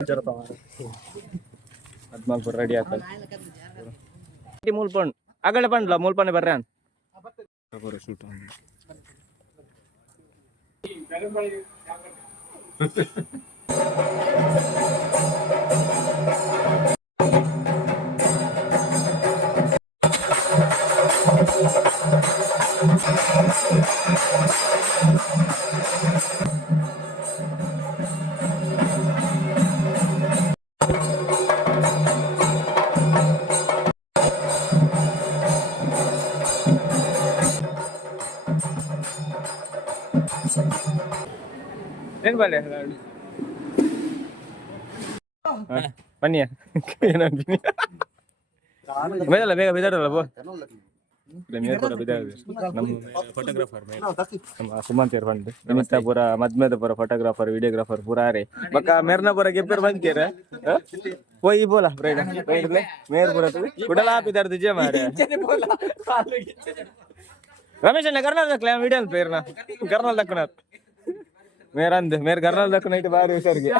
14 ready ಆಗ್ತದೆ ಮುಲ್ಪಣ್ ಆಗಲೇ ಪಂಡ್ಲ ಮುಲ್ಪನೆ ಬರ್ರೆ shoot ಏನ್ ಬಾಲೆ ಬನ್ನಿ ಬೇದಲ್ಲ ಬೇಗ ಬಿದ್ದಾರಲ್ಲ ಬೋ ನಮ್ಮ ಫೋಟೋಗ್ರಾಫರ್ ನಮ್ಮ ಸುಮಂತ್ ಫಂಡ್ ನಿಮಿತ್ತ ಪೂರ ಮದ್ಮೇದ ಪೂರ ಫೋಟೋಗ್ರಾಫರ್ ವಿಡಿಯೋಗ್ರಾಫರ್ ಪೂರ ಆರೆ ಬಕ್ಕ ಮೇರ್ನ ಪೂರ ಗೆಪ್ಪರ್ ಬಂತೀರ ಹೋಯ್ ಬೋಲ ಮೇರ್ ಪೂರ ಕುಡಲ ಬಿದ್ದಾರ ದಿಜೆ ಮಾರೆ रमेश ने करना दखले वीडियो पेरना करना दखना मेरे करना दखना इट बार सर के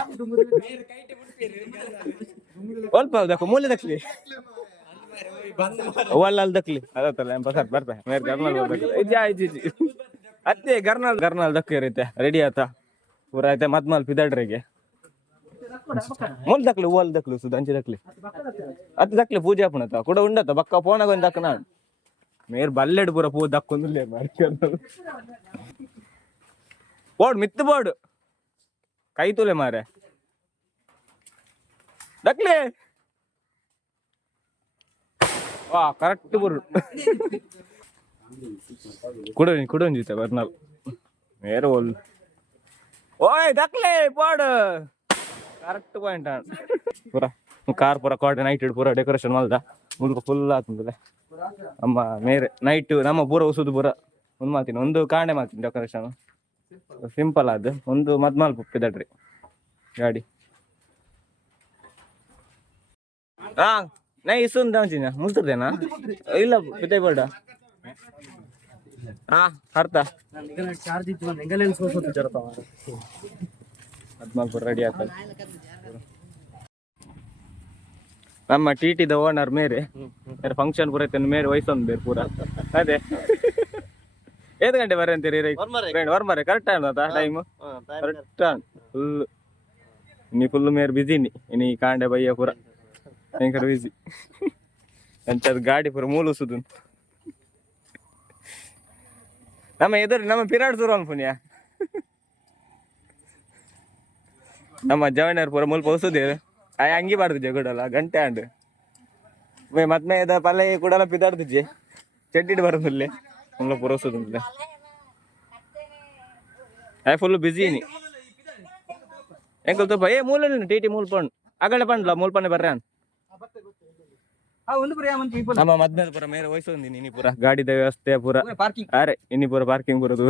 अल्प देखो मूल्य दखली वाला दखली अदा तले बसर बरता मेरे करना दखले जा जी अत्ते करना दक्के रहते रेडी आता पूरा इते मतमल पिदड्रे के मूल दखले वाल दखले सुदांची दखले अत्ते दखले पूजा पण आता कुड उंडता बक्का फोन gon दखना मेर बल्लेड पूरा पू दक्कोंदुले बोर्ड मित्त बोर्ड कई तुले मारे दक्ले वाह करेक्ट बोर्ड कुडन जीते बर्नल मेरे बोल ओए दक्ले बोर्ड करेक्ट पॉइंट पूरा कार पूरा कोऑर्डिनेटेड पूरा डेकोरेशन माल्दा मुल्क फुल आतुंदले ಅಮ್ಮ ಮೇರೆ ನೈಟ್ ನಮ್ಮ ಪೂರ ಉಸುದು ಪೂರ ಒಂದು ಮಾತಿನ ಒಂದು ಕಾಂಡೆ ಮಾತಿನ ಡೆಕೋರೇಷನ್ ಸಿಂಪಲ್ ಆದ ಒಂದು ಮದ್ಮಾಲ್ ಪುಪ್ಪಿದಡ್ರಿ ಗಾಡಿ ಹಾ ನೈ ಇಸುಂದ ಅಂಚಿನ ಮುಲ್ತದೇನಾ ಇಲ್ಲ ಬಿತ್ತೈ ಬರ್ಡ ಹಾ ಅರ್ಥ ಚಾರ್ಜ್ ಇತ್ತು ಹೆಂಗಲ್ಲ ಸೋಸೋದು ಜರತಾವ ಮದ್ಮಾಲ್ ಪೂರ ರೆಡಿ ಆಗ್ತದೆ ನಮ್ಮ ಟಿಟಿ ದ ಓನರ್ ಮೇರೆ ಫಂಕ್ಷನ್ ಪೂರ ಮೇರೆ ವಯಸ್ಸೊಂದು ಬೇರೆ ಪೂರ ಅದೇ ಏದು ಗಂಟೆ ಬರ್ರಿ ಅಂತೀರಿ ವರ್ಮರೆ ಕರೆಕ್ಟ್ ಆಯ್ತಾ ಟೈಮ್ ಕರೆಕ್ಟ್ ಫುಲ್ ನೀ ಫುಲ್ ಮೇರೆ ಬಿಸಿನಿ ಇನ್ನು ಈ ಕಾಂಡೆ ಬಯ್ಯ ಪೂರ ಭಯಂಕರ ಬಿಸಿ ಅಂಚದ ಗಾಡಿ ಪೂರ ಮೂಲಸುದು ನಮ್ಮ ಎದುರು ನಮ್ಮ ಪಿರಾಡ್ ಸುರು ಅನ್ಪುನ್ಯಾ ನಮ್ಮ ಜವನರ್ ಪೂರ ಮುಲ್ಪ ಹೊಸುದೇ ಆಯ್ ಅಂಗಿ ಬಾಡ್ದಿದ್ದೆ ಕೂಡಲ್ಲ ಗಂಟೆ ಆಂಡು ಮತ್ತೆ ಇದ ಪಲ್ಲೆ ಕೂಡಲ್ಲ ಪಿದಾಡ್ದಿದ್ದೆ ಚೆಡ್ಡಿಡ್ ಬರೋದಿಲ್ಲ ಮುಲ್ಲ ಪುರೋಸೋದಿಲ್ಲ ಆಯ್ ಫುಲ್ ಬಿಸಿನಿ ಎಂಕಲ್ ತುಪ್ಪ ಏ ಮೂಲ ಟಿಟಿ ಮೂಲ್ಪಣ್ ಆಗಲೇ ಪಂಡ್ಲ ಮೂಲ್ಪನೆ ಬರ್ರೆ ನಮ್ಮ ಮದ್ಮೇದ ಪೂರ ಮೇರೆ ವಯಸ್ಸೊಂದಿನಿ ಇನಿ ಪೂರ ಗಾಡಿದ ವ್ಯವಸ್ಥೆ ಪೂರ ಅರೆ ಇನಿ ಪೂರ ಪಾರ್ಕಿಂಗ್ ಪೂರದು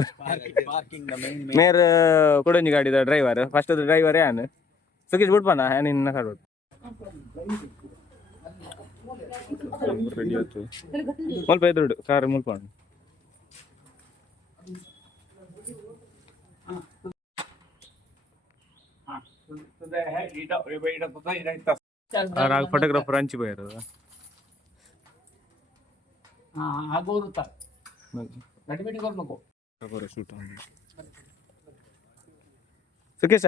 ಮೇರ್ ಕೊಡೊಂಜಿ ಗಾಡಿದ ಡ್ರೈವರ್ ಫಸ್ಟ್ ಡ್ರೈವರ್ ಯಾನ್ ಸುಖೇಶ್ ಬಿಡ್ಪಣ ನಿನ್ನ ಕಾಡ್ಬಿಡು ರೆಡಿ ಆಯ್ತು ಮುಲ್ಪ ಎದುರುಡು ಕಾರ್ ಮುಲ್ಪ ಫೋಟೋಗ್ರಾಫರ್ ಹಂಚಿ ಬಯರು ಶೂಟ್ ಸುಖೇಶ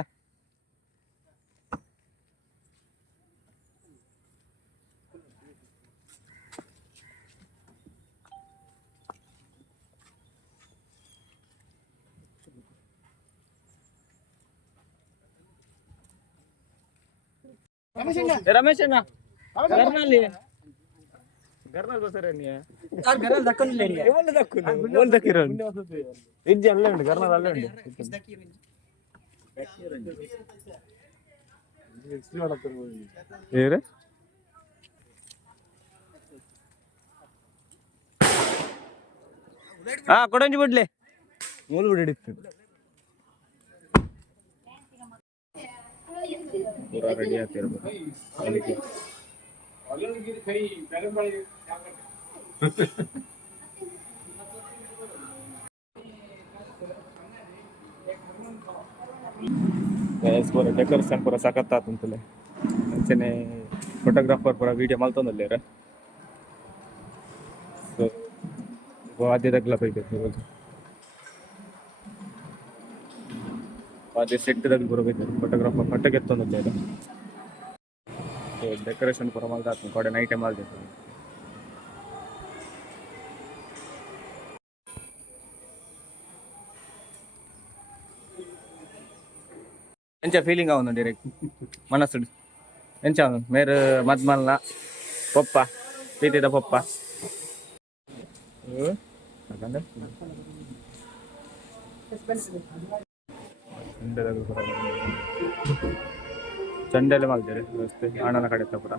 रमेश ना घरनाल बसरे घरनाल दक्कन दक्किर इज्ज अल्ले उंडु घरनाल अल्ले उंडु ಏರೆ ಹಾ ಕೊಡಂಜಿ ಬಿಡ್ಲೆ ಮೂಲ ಬಿಡಿತ್ತು पूरा रेडी आते हैं ಪೂರ ಡೆಕೋರೇಷನ್ ಪೂರ ಸಖತ್ ಆತಂತಲೆ ಅಂಚನೆ ಫೋಟೋಗ್ರಾಫರ್ ಪೂರ ವಿಡಿಯೋ ಮಲ್ತೊಂದಲ್ಲೇರ ವಾದ್ಯ ತಗ್ಲ ಬೈಬೇಕು ವಾದ್ಯ ಸೆಟ್ ತಗ್ಲು ಪೂರ ಬೈತಾರೆ ಫೋಟೋಗ್ರಾಫರ್ ಫೋಟೋ ಎತ್ತೊಂದಲ್ಲೇರ ಡೆಕೋರೇಷನ್ ಪೂರ ಮಲ್ದಾತ ಕೊಡೆ ನೈಟೇ ಮಲ್ದಿತ್ತು ಎಂಚ ಫೀಲಿಂಗ್ ಅವನು ಡೈರೆಕ್ಟ್ ಮನಸ್ಸು ಎಂಚ ಅವನು ಮೇರು ಮದ್ಮಲ್ನ ಪೊಪ್ಪ ಪ್ರೀತಿದ ಪೊಪ್ಪ ಚಂಡೆಲ್ಲ ಮಾಡ್ತಾರೆ ವ್ಯವಸ್ಥೆ ಹಣನ ಕಡೆ ಪುರ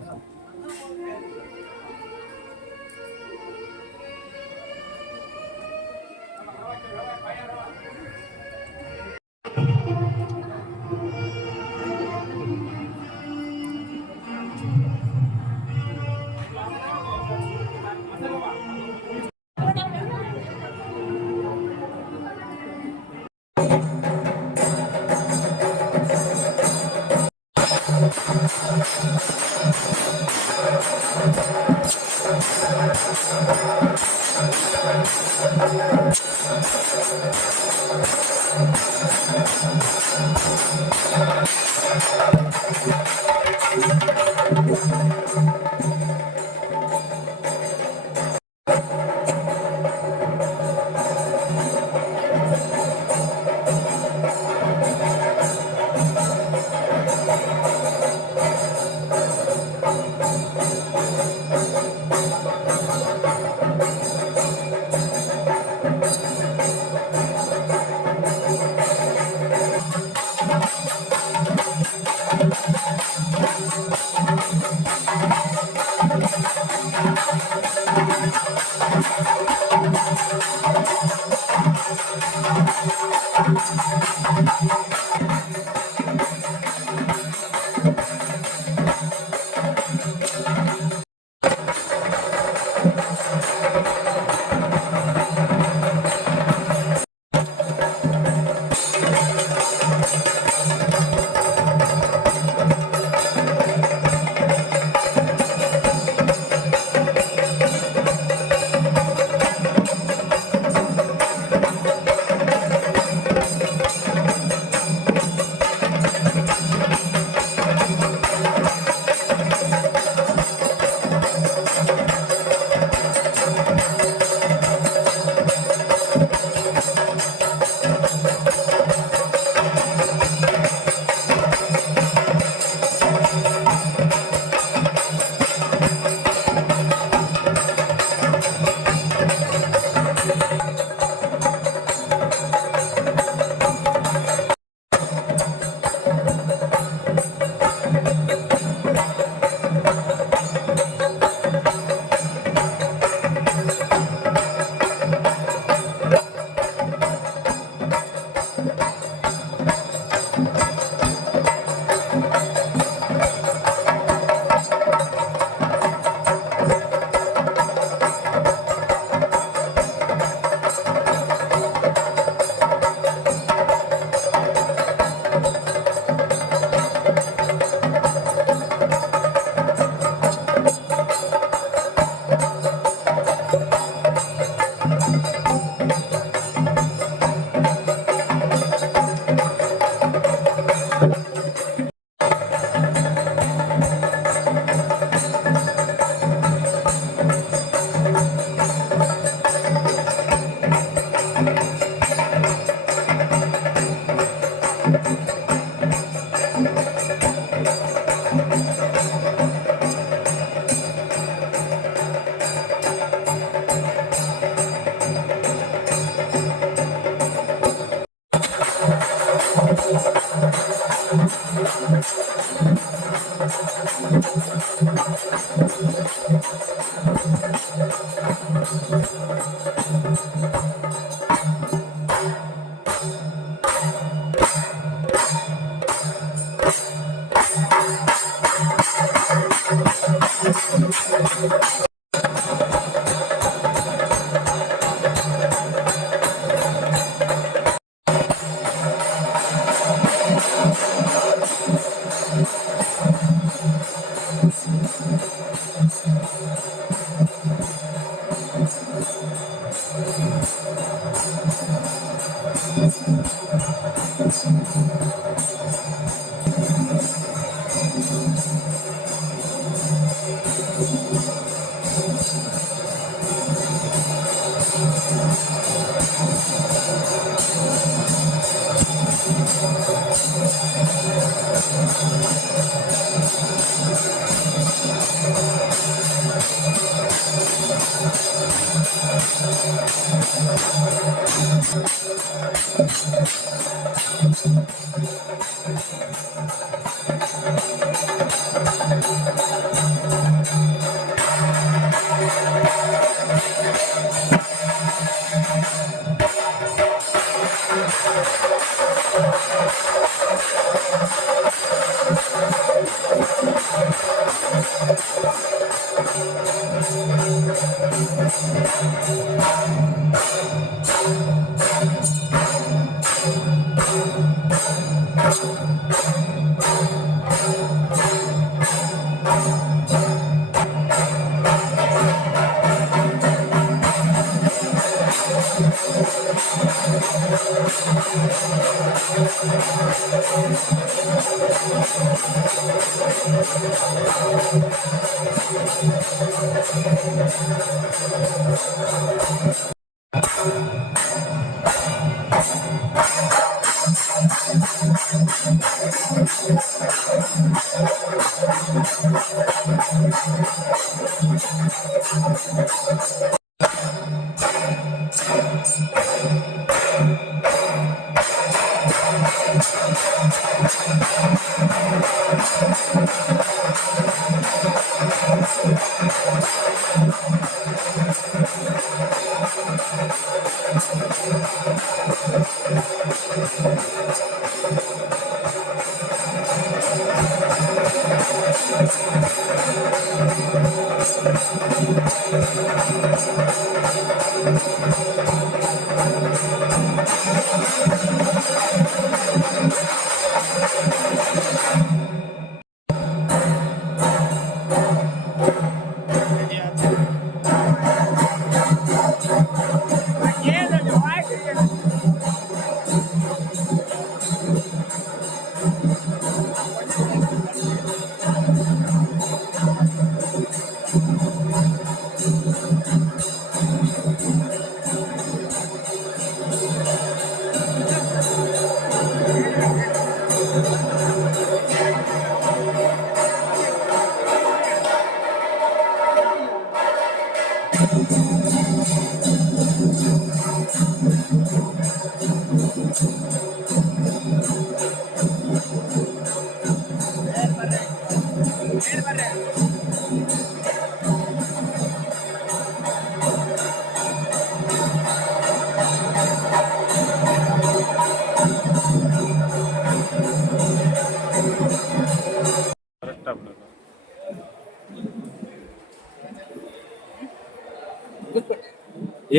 ಕರೆಕ್ಟ್ ಆಗ್ಬೇಕು.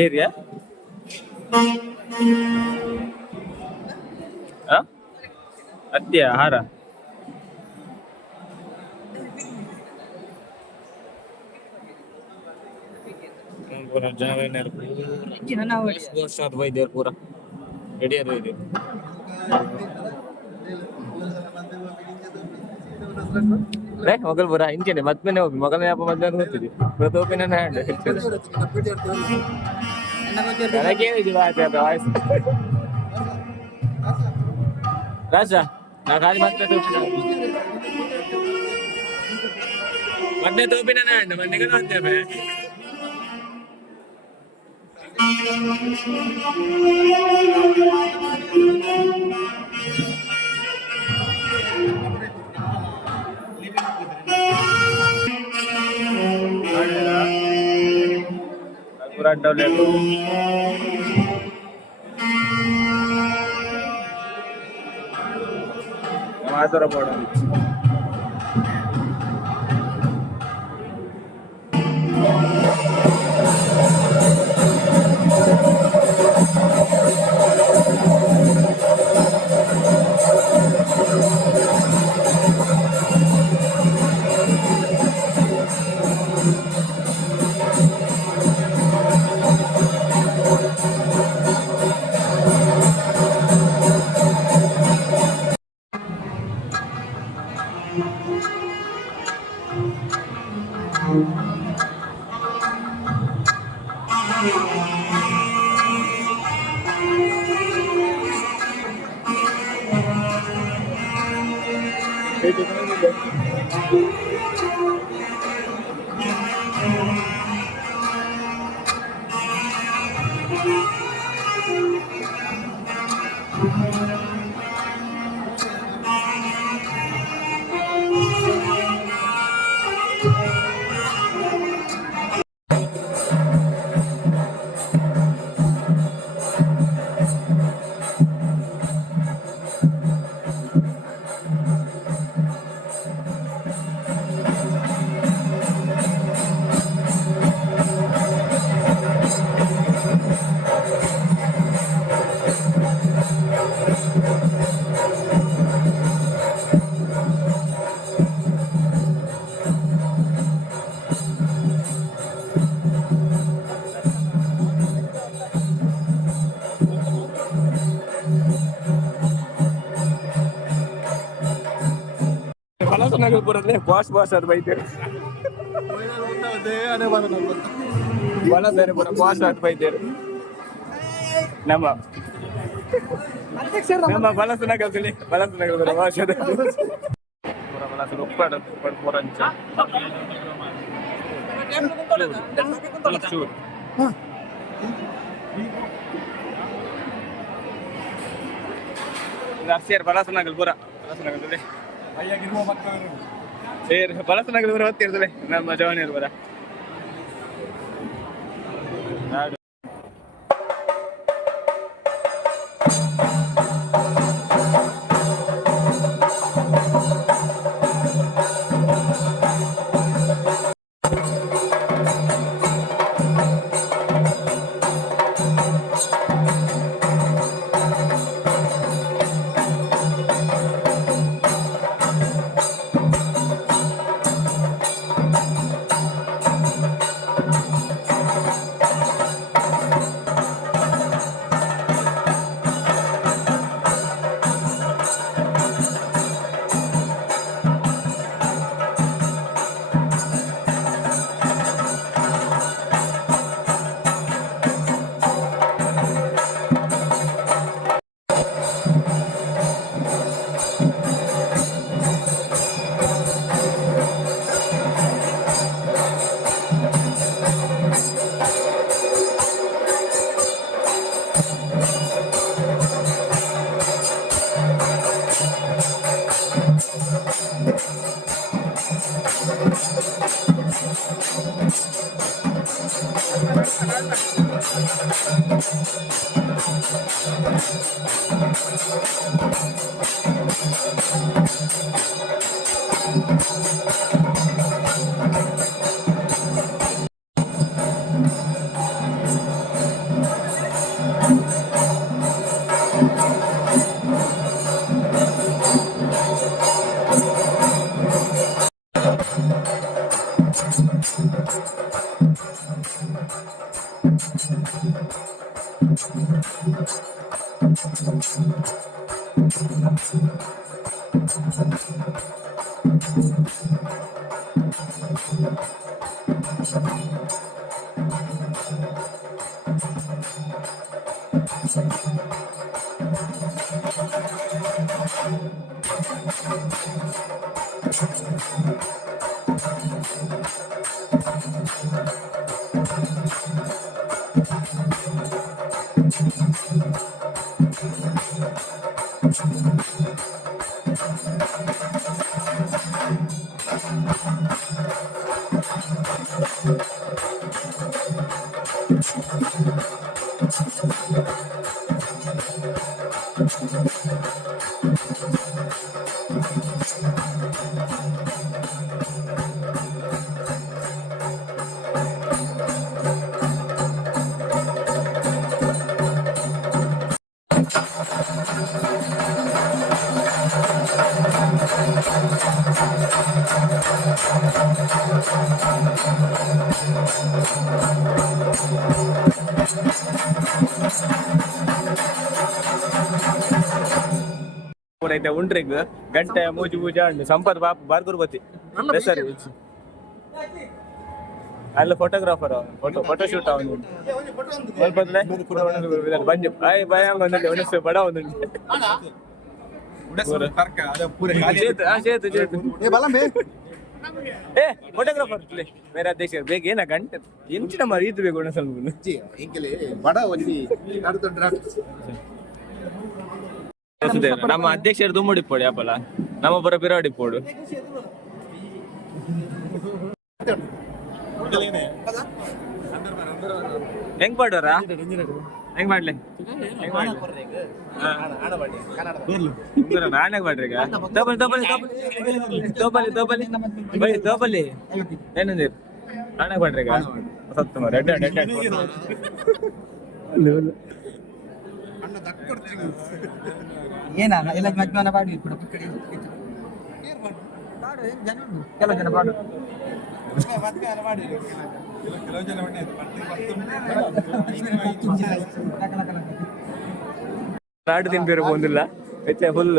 ಏರಿಯಾ ಹತ್ತಿಯ ಹಾರ ಪೂರ ವೈದ್ಯರು ಪೂರ ಹಿಡಿಯೋದು ಇದೆ. ಮೊಗಲ್ ಪೂರ ಇಂಚೆನೆ ಮದ್ಮೇಲೆ ಹೋಗಿ ಮೊಗಲ್ ಯಾಪ ಮಧ್ಯಾಹ್ನ ಗೊತ್ತಿದೆ ತೋಪಿನ ರಾಜ ನಾ ಖಾಲಿ ಮತ್ತೆ ತೋಪಿನ ಮೊನ್ನೆಗಳು ಅಂತೇವೆ. पूरा डबल माधुर पड़ ಬರಲ್ಲ ಬಾಸ್ ಅದು ಬೈತೇರು ಬಲದಾರೆ ಪೂರ ಬಾಸ್ ಅದು ಬೈತೇರು ನಮ್ಮ ಬಲಸನಗಲ್ಲಿ ಬರ ಭಾಷೆ ಪೂರ ಬಲಸನ ಉಪ್ಪಾಡ ಪೂರಂಚ ಚೂರು ಸೇರ್ ಬಲಸನಗಲ್ ಪೂರ ಬಲಸನಗಲ್ ಸೇರ್ ಬಲಸನಗಲ್ ಪೂರ ಹೊತ್ತಿರ್ತದೆ ನಮ್ಮ ಜವಾನಿಯರು ಬರ అయితే ఉండ్రింగ్ గంట మూజి పూజ అండి సంపత్ బాబు బార్గురు బతి సరే ಅಲ್ಲ ಫೋಟೋಗ್ರಾಫರ್ ಫೋಟೋ ಶೂಟ್ ಅವನು ಬಂದು ಭಯ ಒಂದೊಂದು ಬಡ ಒಂದೊಂದು ಏ ಫೋಟೋಗ್ರಾಫರ್ ಬೇರೆ ಅಧ್ಯಕ್ಷ ಬೇಗ ಏನ ಗಂಟೆ ಎಂಚಿನ ಮರಿ ಇದು ಬೇಕು ಸ್ವಲ್ಪ ಬಡ ನಮ್ಮ ಅಧ್ಯಕ್ಷರು ದುಮ್ಮಡಿಪ್ಪೋಡಿ ಅಪ್ಪಲ್ಲ ನಮ್ಮೊಬ್ಬರ ಬಿರಾಡಿಪ್ಪೋಡು ಹೆಂಗ್ ಪಾಡೋರ ಹೆಂಗ್ ಮಾಡ್ಲಿ ನಾನೇ ಮಾಡ್ರಿ ಈಗ ತೋಬಲಿ ತೋಬಲಿ ತೋಬಲಿ ತೋಬಲಿ ಬೈ ತೋಬಲಿ ಏನಂದಿರ್ ನಾನೇ ಮಾಡ್ರಿ ಈಗ ಸತ್ತು ಮಾರ ಏನ ಎಲ್ಲ ಮಧ್ಯಾಹ್ನ ಪಾಡಿ ಕೆಲವು ಜನ ಪಾಡು ನಾಡು ತಿನ್ಬೇರು ಬಂದಿಲ್ಲ ಫುಲ್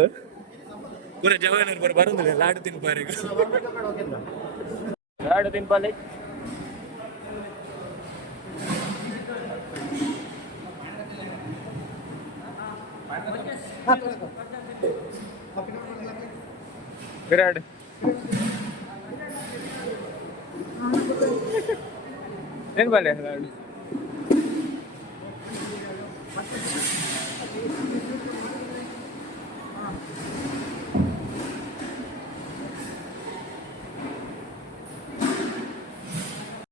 ಪೂರ ಜವಾನರು ಬರ ಬರೋದಿಲ್ಲ ಲಾಡು ತಿನ್ಪಾರೆ ಲಾಡು ತಿನ್ಪಾಲೆ ವಿರಾಟ್ ಏನ್ ಬಾಲೆ ಲಾಡು